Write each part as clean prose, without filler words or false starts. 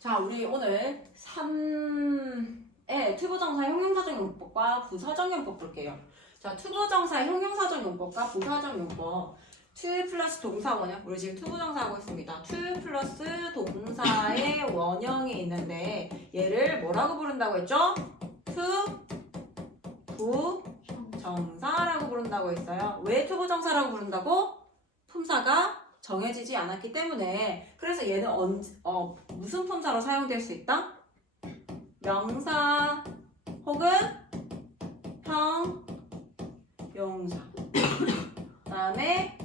자, 우리 오늘 3의 투부정사 형용사적 용법과 부사적 용법 볼게요. 자, 투부정사 형용사적 용법과 부사적 용법. to 플러스 동사 원형. 우리 지금 투부정사 하고 있습니다. to 플러스 동사의 원형이 있는데 얘를 뭐라고 부른다고 했죠? 투부정사라고 부른다고 했어요. 왜 투부정사라고 부른다고? 품사가 정해지지 않았기 때문에. 그래서 얘는 무슨 품사로 사용될 수 있다? 명사 혹은 형용사. 그다음에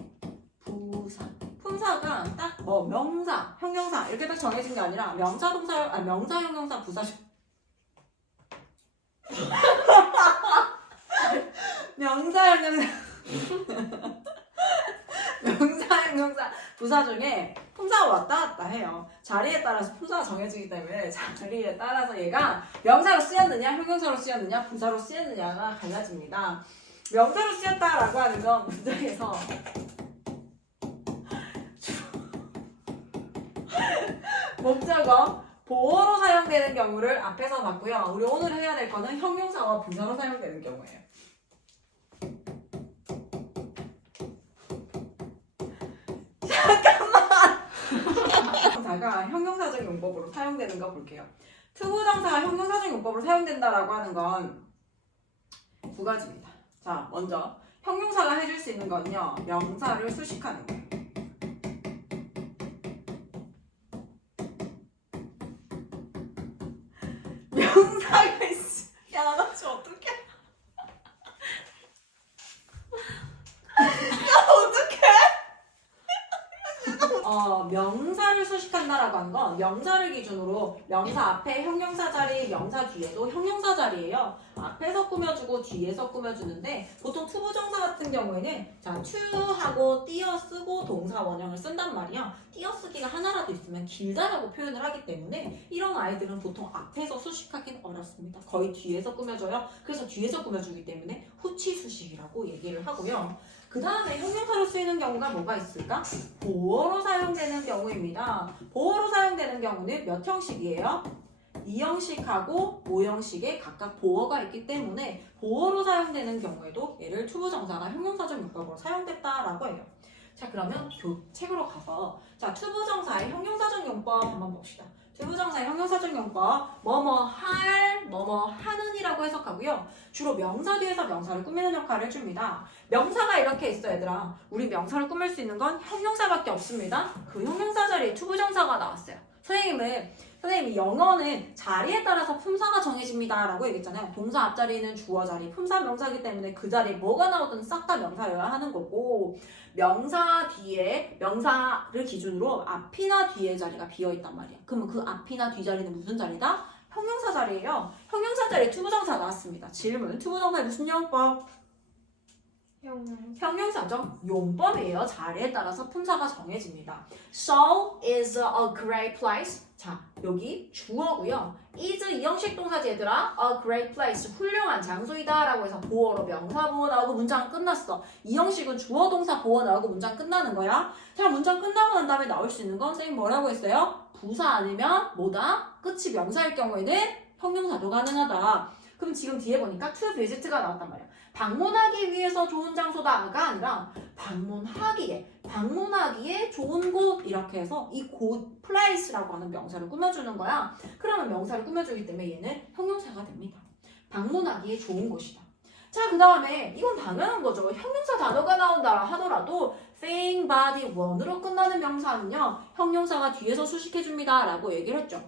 부사. 품사가 딱 명사, 형용사 이렇게 딱 정해진 게 아니라 명사, 동사, 명사, 형용사, 부사. 명사, 형용사. 명사, 형용사, 부사 중에 품사가 왔다 갔다 해요. 자리에 따라서 품사가 정해지기 때문에 자리에 따라서 얘가 명사로 쓰였느냐, 형용사로 쓰였느냐, 부사로 쓰였느냐가 갈라집니다. 명사로 쓰였다라고 하는 건 문장에서 목적어 보어로 사용되는 경우를 앞에서 봤고요. 우리 오늘 해야 될 거는 형용사와 부사로 사용되는 경우예요. 부정사가 형용사적 용법으로 사용되는 거 볼게요. 투부정사가 형용사적 용법으로 사용된다라고 하는 건 두 가지입니다. 자, 먼저 형용사가 해줄 수 있는 건요, 명사를 수식하는 거예요. 명사가 있어. 야, 나 지금 어떡해? 명사를 수식한다라고 하는 건 명사를 기준으로 명사 앞에 형용사 자리, 명사 뒤에도 형용사 자리예요. 앞에서 꾸며주고 뒤에서 꾸며주는데 보통 투부정사 같은 경우에는 자, to하고 띄어쓰고 동사 원형을 쓴단 말이야. 띄어쓰기가 하나라도 있으면 길다라고 표현을 하기 때문에 이런 아이들은 보통 앞에서 수식하기는 어렵습니다. 거의 뒤에서 꾸며줘요. 그래서 뒤에서 꾸며주기 때문에 후치 수식이라고 얘기를 하고요. 그 다음에 형용사로 쓰이는 경우가 뭐가 있을까? 보어로 사용되는 경우입니다. 보어로 사용되는 경우는 몇 형식이에요? 2형식하고 5형식의 각각 보어가 있기 때문에 보어로 사용되는 경우에도 얘를 투부정사가 형용사적 용법으로 사용됐다라고 해요. 자, 그러면 책으로 가서 자, 투부정사의 형용사적 용법 한번 봅시다. 투부정사의 형용사적 용법 뭐뭐 할, 뭐뭐 하는이라고 해석하고요. 주로 명사 뒤에서 명사를 꾸미는 역할을 해줍니다. 명사가 이렇게 있어 얘들아. 우리 명사를 꾸밀 수 있는 건 형용사밖에 없습니다. 그 형용사 자리에 투부정사가 나왔어요. 선생님이 영어는 자리에 따라서 품사가 정해집니다 라고 얘기했잖아요. 동사 앞자리는 주어 자리, 품사 명사이기 때문에 그 자리에 뭐가 나오든 싹 다 명사여야 하는 거고, 명사 뒤에 명사를 기준으로 앞이나 뒤에 자리가 비어있단 말이야. 그러면 그 앞이나 뒤 자리는 무슨 자리다? 형용사 자리예요. 형용사 자리에 투부정사 나왔습니다. 질문, 투부정사의 무슨 용법? 형용사적 용법이에요. 자리에 따라서 품사가 정해집니다. So is a great place. 자, 여기 주어고요. is 2형식 동사지 얘들아. A great place. 훌륭한 장소이다 라고 해서 보어로 명사 보어 나오고 문장 끝났어. 2형식은 주어 동사 보어 나오고 문장 끝나는 거야. 자, 문장 끝나고 난 다음에 나올 수 있는 건 선생님 뭐라고 했어요? 부사 아니면 뭐다? 끝이 명사일 경우에는 형용사도 가능하다. 그럼 지금 뒤에 보니까 to visit가 나왔단 말이야. 방문하기 위해서 좋은 장소다가 아니라 방문하기에 좋은 곳 이렇게 해서 이 곳 place라고 하는 명사를 꾸며주는 거야. 그러면 명사를 꾸며주기 때문에 얘는 형용사가 됩니다. 방문하기에 좋은 곳이다. 자, 그 다음에 이건 당연한 거죠. 형용사 단어가 나온다 하더라도 thing, body, one으로 끝나는 명사는요, 형용사가 뒤에서 수식해줍니다 라고 얘기를 했죠.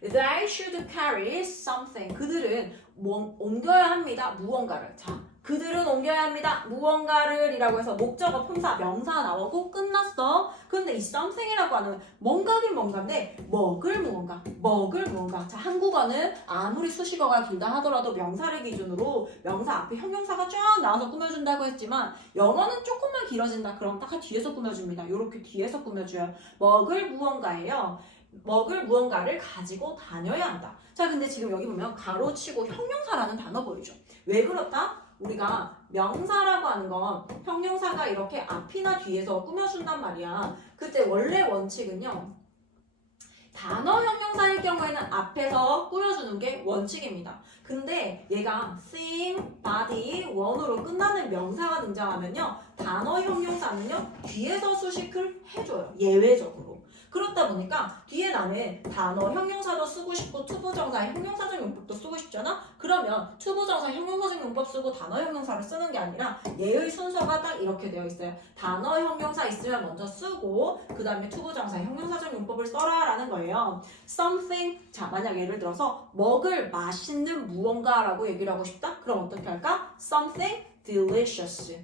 They should carry something. 그들은 옮겨야 합니다. 무언가를. 자, 그들은 옮겨야 합니다. 무언가를 이라고 해서 목적어, 품사, 명사 나오고 끝났어. 그런데 이 something이라고 하는 뭔가긴 뭔가인데 먹을 무언가. 자, 한국어는 아무리 수식어가 길다 하더라도 명사를 기준으로 명사 앞에 형용사가 쫙 나와서 꾸며준다고 했지만 영어는 조금만 길어진다. 그럼 딱 뒤에서 꾸며줍니다. 요렇게 뒤에서 꾸며줘요. 먹을 무언가예요. 먹을 무언가를 가지고 다녀야 한다. 자, 근데 지금 여기 보면 가로치고 형용사라는 단어 보이죠? 왜 그렇다? 우리가 명사라고 하는 건 형용사가 이렇게 앞이나 뒤에서 꾸며준단 말이야. 그때 원래 원칙은요, 단어 형용사일 경우에는 앞에서 꾸며주는 게 원칙입니다. 근데 얘가 thing, body, one으로 끝나는 명사가 등장하면요. 단어 형용사는요. 뒤에서 수식을 해줘요. 예외적으로. 그렇다 보니까 뒤에 나는 단어 형용사도 쓰고 싶고 투부정사 형용사적 용법도 쓰고 싶잖아? 그러면 투부정사 형용사적 용법 쓰고 단어 형용사를 쓰는 게 아니라 얘의 순서가 딱 이렇게 되어 있어요. 단어 형용사 있으면 먼저 쓰고 그 다음에 투부정사 형용사적 용법을 써라 라는 거예요. something, 자 만약 예를 들어서 먹을 맛있는 무언가라고 얘기를 하고 싶다? 그럼 어떻게 할까? something delicious.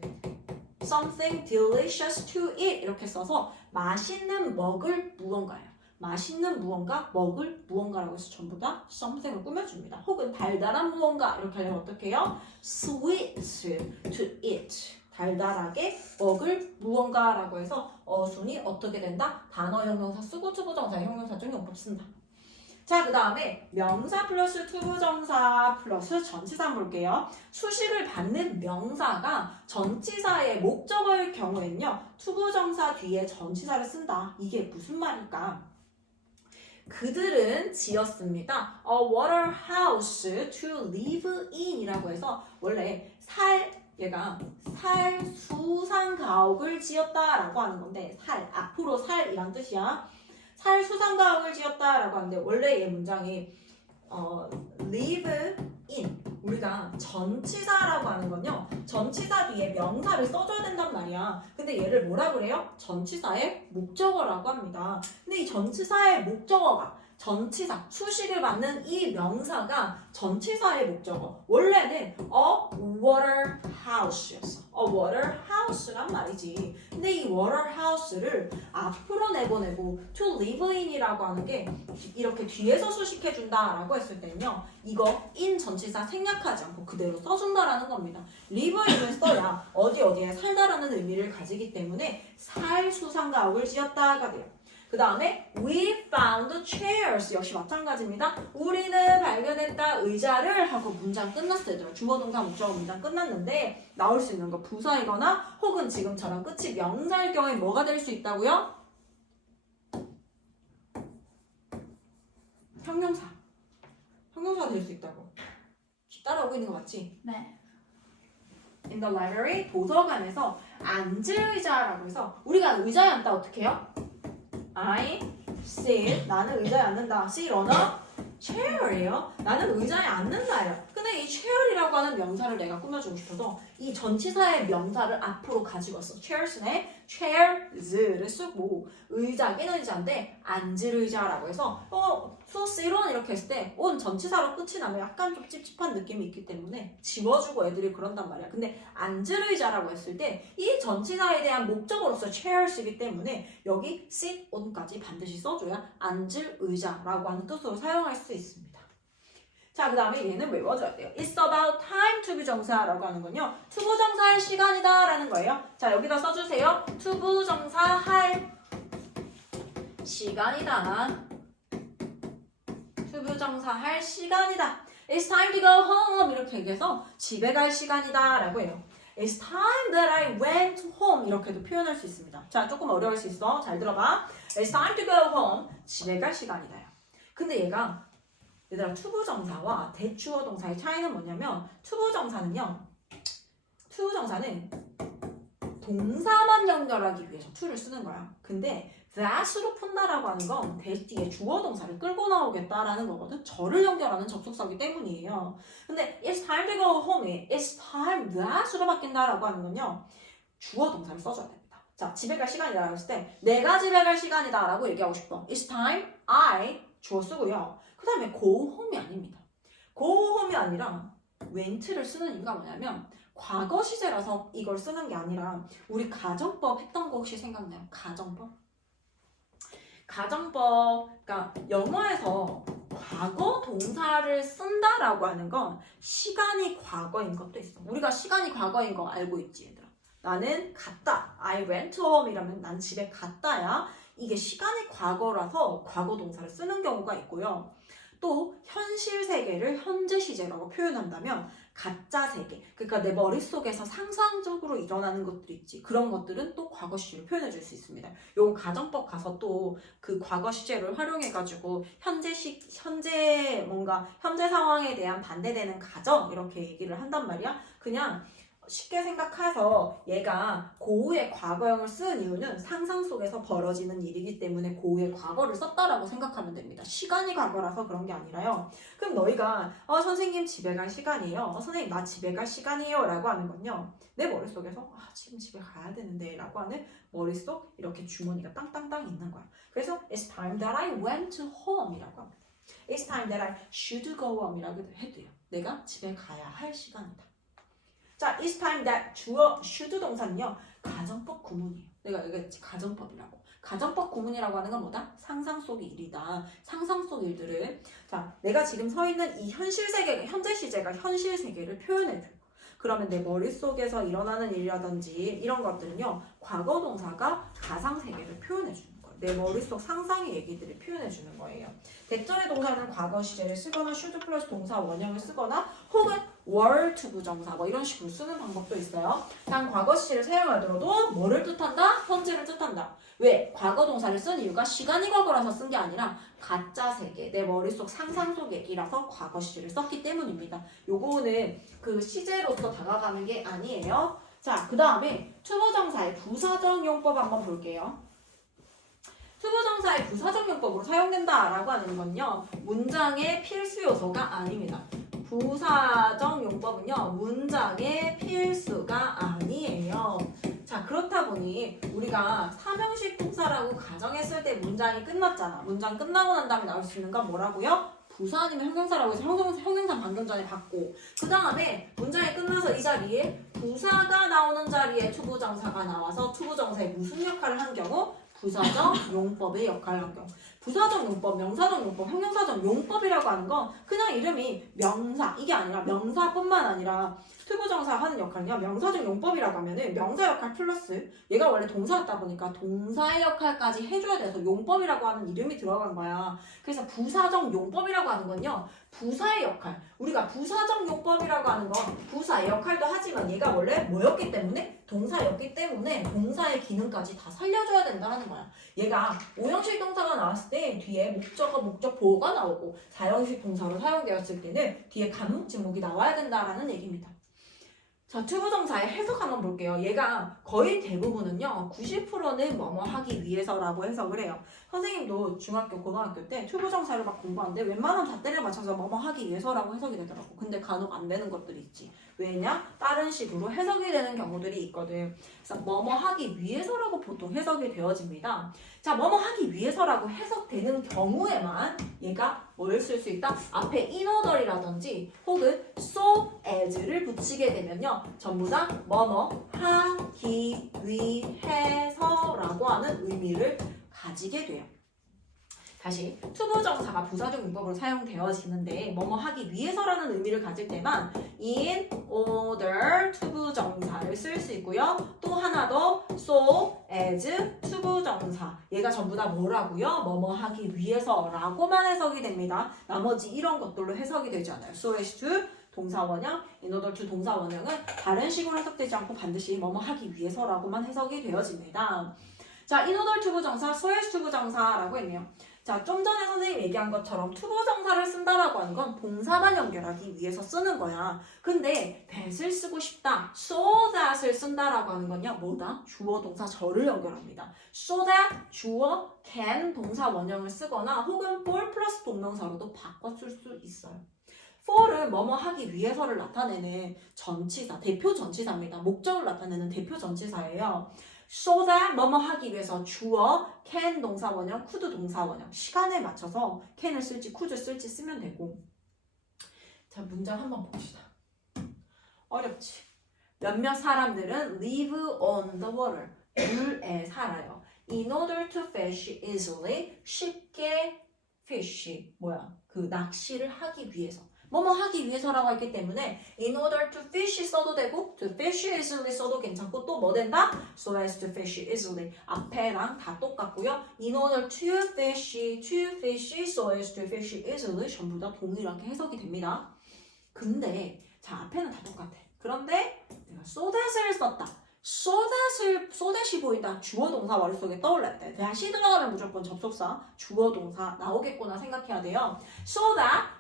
something delicious to eat 이렇게 써서 맛있는 먹을 무언가예요. 맛있는 무언가, 먹을 무언가라고 해서 전부 다 something을 꾸며줍니다. 혹은 달달한 무언가 이렇게 하려면 어떻게 해요? sweet to eat. 달달하게 먹을 무언가라고 해서 어순이 어떻게 된다? 단어 형용사 쓰고 투부정사 형용사적 용법 쓴다. 자, 그 다음에 명사 플러스 투부정사 플러스 전치사 한번 볼게요. 수식을 받는 명사가 전치사의 목적어일 경우에는요. 투부정사 뒤에 전치사를 쓴다. 이게 무슨 말일까? 그들은 지었습니다. A water house to live in 이라고 해서 원래 얘가 수상가옥을 지었다라고 하는 건데 앞으로 살이란 뜻이야. 수상가옥을 지었다라고 하는데 원래 얘 문장이 live in 우리가 전치사라고 하는 건요 전치사 뒤에 명사를 써줘야 된단 말이야. 근데 얘를 뭐라 그래요? 전치사의 목적어라고 합니다. 근데 이 전치사의 목적어가 전치사, 수식을 받는 이 명사가 전치사의 목적어. 원래는 a water house였어. a water house란 말이지. 근데 이 water house를 앞으로 내보내고 to live in이라고 하는 게 이렇게 뒤에서 수식해준다라고 했을 때는요. 이거 in 전치사 생략하지 않고 그대로 써준다라는 겁니다. live in을 써야 어디에 살다라는 의미를 가지기 때문에 수상가옥을 지었다가 돼요. 그 다음에 we found chairs 역시 마찬가지입니다. 우리는 발견했다 의자를 하고 문장 끝났어요. 얘들아. 주어 동사 목적어 문장 끝났는데 나올 수 있는 거 부사이거나 혹은 지금처럼 끝이 명사일 경우에 뭐가 될 수 있다고요? 형용사가 될 수 있다고. 따라오고 있는 거 맞지? 네. In the library 도서관에서 앉을 의자라고 해서 우리가 의자에 앉다 어떻게 해요? I sit 나는 의자에 앉는다. sit on a chair이에요. 나는 의자에 앉는다예요. 근데 이 chair이라고 하는 명사를 내가 꾸며주고 싶어서 이 전치사의 명사를 앞으로 가지고 왔어. chairs네 chairs를 쓰고 의자긴 의자인데 앉을 의자라고 해서 so sit on 이렇게 했을 때 on 전치사로 끝이 나면 약간 좀 찝찝한 느낌이 있기 때문에 지워주고 애들이 그런단 말이야. 근데 앉을 의자라고 했을 때 이 전치사에 대한 목적어로서 chairs이기 때문에 여기 sit on까지 반드시 써줘야 앉을 의자라고 하는 뜻으로 사용할 수 있습니다. 자, 그 다음에 얘는 외워줘야 돼요. It's about time 투부정사라고 하는 건요. 투부정사 할 시간이다 라는 거예요. 자, 여기다 써주세요. 투부정사 할 시간이다. 투부정사 할 시간이다. It's time to go home 이렇게 얘기해서 집에 갈 시간이다 라고 해요. It's time that I went home 이렇게도 표현할 수 있습니다. 자, 조금 어려울 수 있어. 잘 들어봐. It's time to go home. 집에 갈 시간이다. 근데 얘들아 투부정사와 대주어 동사의 차이는 뭐냐면 투부정사는 동사만 연결하기 위해서 to를 쓰는 거야. 근데 that으로 푼다라고 하는 건 that 뒤에 주어 동사를 끌고 나오겠다라는 거거든. 저를 연결하는 접속사기 때문이에요. 근데 it's time to go home이 it's time that으로 바뀐다라고 하는 건요. 주어 동사를 써줘야 됩니다. 자, 집에 갈 시간이라고 했을 때 내가 집에 갈 시간이다 라고 얘기하고 싶어. It's time I 주어 쓰고요. 그 다음에 go home이 아닙니다. go home이 아니라 went를 쓰는 이유가 뭐냐면 과거 시제라서 이걸 쓰는 게 아니라 우리 가정법 했던 거 혹시 생각나요? 가정법, 그러니까 영어에서 과거 동사를 쓴다라고 하는 건 시간이 과거인 것도 있어. 우리가 시간이 과거인 거 알고 있지, 얘들아. 나는 갔다. I went home 이라면 난 집에 갔다야. 이게 시간이 과거라서 과거 동사를 쓰는 경우가 있고요. 또 현실 세계를 현재 시제라고 표현한다면 가짜 세계, 그러니까 내 머릿속에서 상상적으로 일어나는 것들이 있지. 그런 것들은 또 과거 시제로 표현해 줄 수 있습니다. 요 가정법 가서 또 그 과거 시제를 활용해 가지고 현재 상황에 대한 반대되는 가정 이렇게 얘기를 한단 말이야. 그냥 쉽게 생각해서 얘가 고우의 과거형을 쓴 이유는 상상 속에서 벌어지는 일이기 때문에 고우의 과거를 썼다라고 생각하면 됩니다. 시간이 과거라서 그런 게 아니라요. 그럼 너희가 선생님 집에 갈 시간이에요. 선생님 나 집에 갈 시간이에요 라고 하는 건요. 내 머릿속에서 지금 집에 가야 되는데 라고 하는 머릿속 이렇게 주머니가 땅땅땅 있는 거야. 그래서 It's time that I went to home 이라고 합니다. It's time that I should go home 이라고 해도 돼요. 내가 집에 가야 할 시간이다. 자, it's time that 주어 should 동사는요. 가정법 구문이에요. 내가 얘기했지 가정법이라고. 가정법 구문이라고 하는 건 뭐다? 상상 속의 일이다. 상상 속 일들을 자, 내가 지금 서 있는 이 현실 세계, 현재 시제가 현실 세계를 표현해줘요. 그러면 내 머릿속에서 일어나는 일이라든지 이런 것들은요. 과거 동사가 가상 세계를 표현해주는 거예요. 내 머릿속 상상의 얘기들을 표현해주는 거예요. 대절의 동사는 과거 시제를 쓰거나 should 플러스 동사 원형을 쓰거나 혹은 were to 부정사 뭐 이런 식으로 쓰는 방법도 있어요. 단 과거 시제를 사용하더라도 뭐를 뜻한다? 현재를 뜻한다. 왜? 과거 동사를 쓴 이유가 시간이 과거라서 쓴 게 아니라 가짜 세계, 내 머릿속 상상 속 얘기라서 과거 시제를 썼기 때문입니다. 요거는 그 시제로서 다가가는 게 아니에요. 자, 그 다음에 투부정사의 부사적 용법 한번 볼게요. 투부정사의 부사적 용법으로 사용된다라고 하는 건요. 문장의 필수 요소가 아닙니다. 부사적 용법은요. 문장의 필수가 아니에요. 자, 그렇다 보니 우리가 삼형식 동사라고 가정했을 때 문장이 끝났잖아. 문장 끝나고 난 다음에 나올 수 있는 건 뭐라고요? 부사 아니면 형용사라고 해서 형용사 반경 전에 받고 그 다음에 문장이 끝나서 이 자리에 부사가 나오는 자리에 투부정사가 나와서 투부정사의 무슨 역할을 한 경우? 부사적 용법의 역할을 한 경우. 부사적 용법, 명사적 용법, 형용사적 용법이라고 하는 건 그냥 이름이 명사, 이게 아니라 명사뿐만 아니라 투부정사 하는 역할은요. 명사적 용법이라고 하면은 명사 역할 플러스 얘가 원래 동사였다 보니까 동사의 역할까지 해줘야 돼서 용법이라고 하는 이름이 들어간 거야. 그래서 부사적 용법이라고 하는 건요. 부사의 역할. 우리가 부사적 용법이라고 하는 건 부사의 역할도 하지만 얘가 원래 뭐였기 때문에? 동사였기 때문에 동사의 기능까지 다 살려줘야 된다는 거야. 얘가 5형식 동사가 나왔을 때 뒤에 목적어, 목적 보호가 나오고 4형식 동사로 사용되었을 때는 뒤에 간목, 지목이 나와야 된다라는 얘기입니다. 자, 투부정사의 해석 한번 볼게요. 얘가 거의 대부분은요. 90%는 뭐뭐 하기 위해서라고 해석을 해요. 선생님도 중학교, 고등학교 때 투부정사를 막 공부하는데 웬만하면 잣대를 맞춰서 뭐뭐 하기 위해서라고 해석이 되더라고. 근데 간혹 안 되는 것들이 있지. 왜냐? 다른 식으로 해석이 되는 경우들이 있거든. 그래서 뭐뭐 하기 위해서라고 보통 해석이 되어집니다. 자, 뭐뭐 하기 위해서라고 해석되는 경우에만 얘가 뭘 쓸 수 있다? 앞에 in order이라든지 혹은 so as를 붙이게 되면요. 전부 다 뭐뭐 하기 위해서라고 하는 의미를 가지게 돼요. 다시 투부정사가 부사적 문법으로 사용되어지는데 뭐뭐 하기 위해서라는 의미를 가질 때만 in order 투부정사를 쓸 수 있고요. 또 하나 더 so as 투부정사 얘가 전부 다 뭐라고요? 뭐뭐 하기 위해서라고만 해석이 됩니다. 나머지 이런 것들로 해석이 되지 않아요. so as to 동사 원형, in order to 동사 원형은 다른 식으로 해석되지 않고 반드시 뭐뭐 하기 위해서라고만 해석이 되어집니다. 자, in order to 부정사, so as to 부정사라고 했네요. 자, 좀 전에 선생님이 얘기한 것처럼 투부정사를 쓴다라고 하는 건 동사만 연결하기 위해서 쓰는 거야. 근데 that을 쓰고 싶다, so that을 쓴다라고 하는 건요. 뭐다? 주어, 동사, 절을 연결합니다. so that 주어, can 동사 원형을 쓰거나 혹은 for 플러스 동명사로도 바꿔 쓸 수 있어요. for은 뭐뭐 하기 위해서를 나타내는 전치사, 대표 전치사입니다. 목적을 나타내는 대표 전치사예요. so that 뭐뭐 하기 위해서 주어, can 동사 원형, could 동사 원형 시간에 맞춰서 can을 쓸지 could 쓸지 쓰면 되고. 자, 문장 한번 봅시다. 어렵지? 몇몇 사람들은 live on the water 물에 살아요. in order to fish easily 쉽게 fish 뭐야? 그 낚시를 하기 위해서 뭐뭐 하기 위해서라고 했기 때문에 in order to fish 써도 되고 to fish easily 써도 괜찮고 또 뭐 된다? so as to fish easily 앞에랑 다 똑같고요. in order to fish, so as to fish easily 전부 다 동일하게 해석이 됩니다. 근데 자 앞에는 다 똑같아. 그런데 내가 so that을 썼다. so that이 보인다. 주어 동사 머릿속에 떠올릴 때 that이 들어가면 무조건 접속사 주어 동사 나오겠구나 생각해야 돼요. so that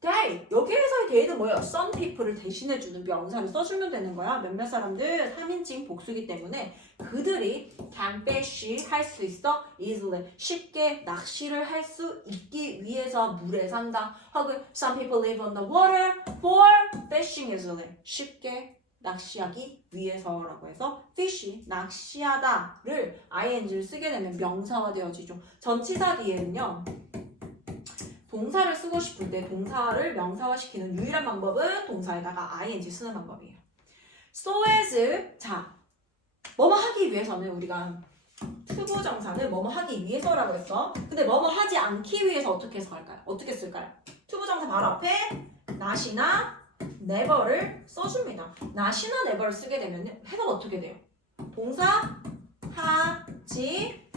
they 여기에서의 they는 뭐예요? some people을 대신해주는 명사를 써주면 되는 거야. 몇몇 사람들 3인칭 복수기 때문에 그들이 can fish 할 수 있어 easily 쉽게 낚시를 할 수 있기 위해서 물에 산다. 혹은 some people live on the water for fishing easily 쉽게 낚시하기 위해서라고 해서 fish, 낚시하다를 ing를 쓰게 되면 명사가 되어지죠. 전치사 뒤에는요. 동사를 쓰고 싶을 때 동사를 명사화시키는 유일한 방법은 동사에다가 ing 쓰는 방법이에요. so as, 자, 뭐뭐 하기 위해서는 우리가 투부정사는 뭐뭐 하기 위해서라고 했어. 근데 뭐뭐 하지 않기 위해서 어떻게 해석할까요? 어떻게 쓸까요? 투부정사 바로 앞에 not이나 never를 써줍니다. not이나 never를 쓰게 되면 해석 어떻게 돼요? 동사 하지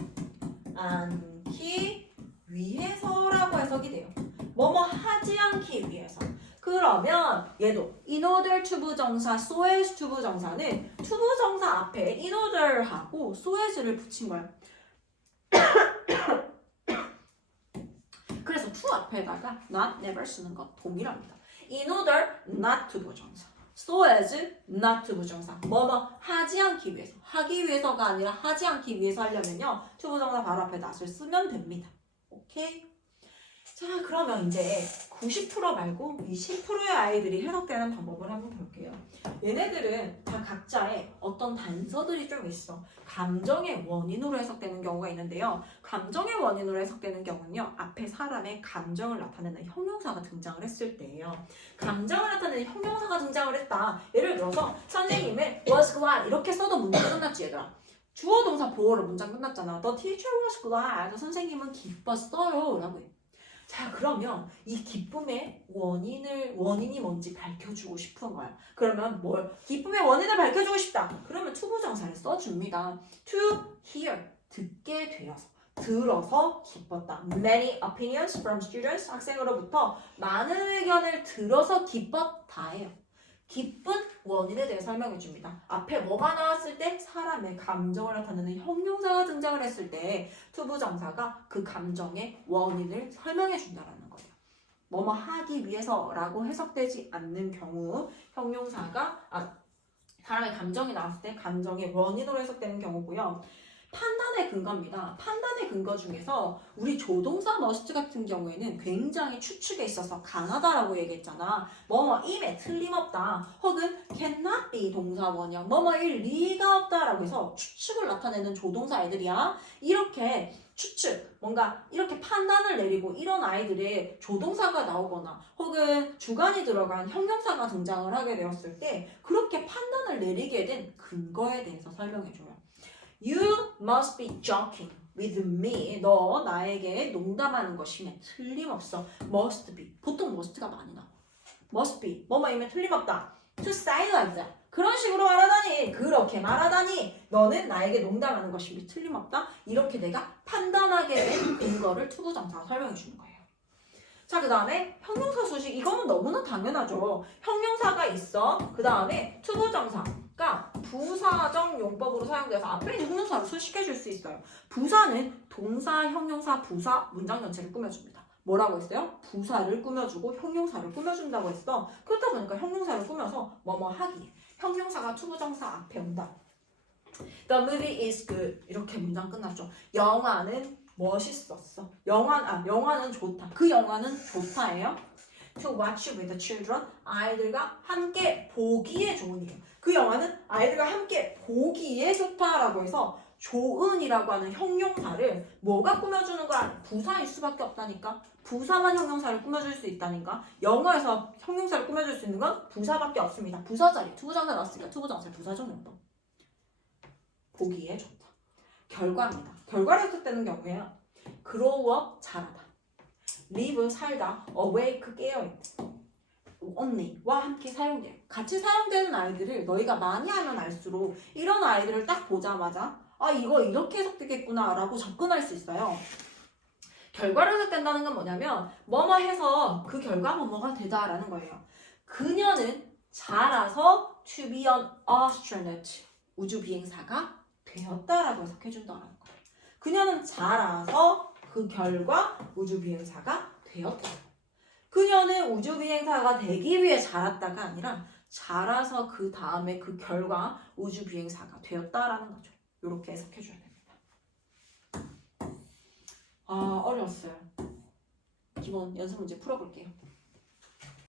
않기 위해서라고 해석이 돼요. 뭐뭐 하지 않기 위해서. 그러면 얘도 in order 투부정사, so as 투부정사는 투부정사 앞에 in order하고 so as를 붙인 거예요. 그래서 to 앞에다가 not, never 쓰는 것 동일합니다. in order not 투부정사, so as not 투부정사. 뭐뭐 하지 않기 위해서. 하기 위해서가 아니라 하지 않기 위해서 하려면요. 투부정사 바로 앞에 not을 쓰면 됩니다. 오케이? 자, 그러면 이제 90% 말고 이 10%의 아이들이 해석되는 방법을 한번 볼게요. 얘네들은 다 각자의 어떤 단서들이 좀 있어. 감정의 원인으로 해석되는 경우가 있는데요. 감정의 원인으로 해석되는 경우는요. 앞에 사람의 감정을 나타내는 형용사가 등장을 했을 때예요. 감정을 나타내는 형용사가 등장을 했다. 예를 들어서 선생님은 was glad 이렇게 써도 문장 끝났지 얘들아. 주어 동사 보어로 문장 끝났잖아. The teacher was glad. 선생님은 기뻤어요. 라고 해. 자, 그러면 이 기쁨의 원인이 뭔지 밝혀주고 싶은 거야. 그러면 기쁨의 원인을 밝혀주고 싶다. 그러면 투부정사를 써줍니다. To hear, 듣게 되어서. 들어서 기뻤다. Many opinions from students. 학생으로부터 많은 의견을 들어서 기뻤다예요. 기쁜 원인에 대해 설명해 줍니다. 앞에 뭐가 나왔을 때 사람의 감정을 나타내는 형용사가 등장을 했을 때 투부정사가 그 감정의 원인을 설명해 준다라는 거예요. 뭐뭐 하기 위해서라고 해석되지 않는 경우 형용사가 사람의 감정이 나왔을 때 감정의 원인으로 해석되는 경우고요. 판단의 근거입니다. 판단의 근거 중에서 우리 조동사 must 같은 경우에는 굉장히 추측에 있어서 강하다라고 얘기했잖아. 뭐뭐임에 틀림없다. 혹은 cannot be 동사 원형. 뭐뭐일 리가 없다라고 해서 추측을 나타내는 조동사 애들이야. 이렇게 추측, 뭔가 이렇게 판단을 내리고 이런 아이들의 조동사가 나오거나 혹은 주관이 들어간 형용사가 등장을 하게 되었을 때 그렇게 판단을 내리게 된 근거에 대해서 설명해줘요. You must be joking with me. 너 나에게 농담하는 것이면 틀림없어. Must be. 보통 must가 많이 나와. Must be. 뭐뭐이면 틀림없다. To say like that. 그런 식으로 말하다니. 그렇게 말하다니. 너는 나에게 농담하는 것이면 틀림없다. 이렇게 내가 판단하게 된 근거를 투부정사가 설명해 주는 거예요. 자, 그 다음에 형용사 수식. 이거는 너무나 당연하죠. 형용사가 있어. 그 다음에 투부정사가 부사적 용법으로 사용돼서 앞에 있는 형용사를 수식해 줄 수 있어요. 부사는 동사, 형용사, 부사, 문장 전체를 꾸며줍니다. 뭐라고 했어요? 부사를 꾸며주고 형용사를 꾸며준다고 했어. 그렇다 보니까 형용사를 꾸며서 뭐뭐 하기. 형용사가 투부정사 앞에 온다. The movie is good. 이렇게 문장 끝났죠. 영화는 멋있었어. 영화는 좋다. 그 영화는 좋다예요. To watch with the children. 아이들과 함께 보기에 좋은 이유. 그 영화는 아이들과 함께 보기에 좋다라고 해서 좋은이라고 하는 형용사를 뭐가 꾸며주는 거야? 부사일 수밖에 없다니까. 부사만 형용사를 꾸며줄 수 있다니까. 영어에서 형용사를 꾸며줄 수 있는 건 부사밖에 없습니다. 부사 자리. 투부정사 나왔으니까 투부정사 부사적 용법. 보기에 좋다. 결과입니다. 결과를 해석되는 경우에요. grow up, 자라다. live, 살다. awake, 깨어있다. 뭐 only와 함께 사용돼요. 같이 사용되는 아이들을 너희가 많이 하면 알수록 이런 아이들을 딱 보자마자 아 이거 이렇게 해석되겠구나 라고 접근할 수 있어요. 결과로 해석된다는 건 뭐냐면 뭐뭐 해서 그 결과 뭐뭐가 되다라는 거예요. 그녀는 자라서 to be an astronaut 우주 비행사가 되었다라고 해석해준다는 거예요. 그녀는 자라서 그 결과 우주 비행사가 되었다. 그녀는 우주 비행사가 되기 위해 자랐다가 아니라 자라서 그 다음에 그 결과 우주 비행사가 되었다라는 거죠. 이렇게 해석해줘야 됩니다. 아 어려웠어요. 기본 연습 문제 풀어볼게요.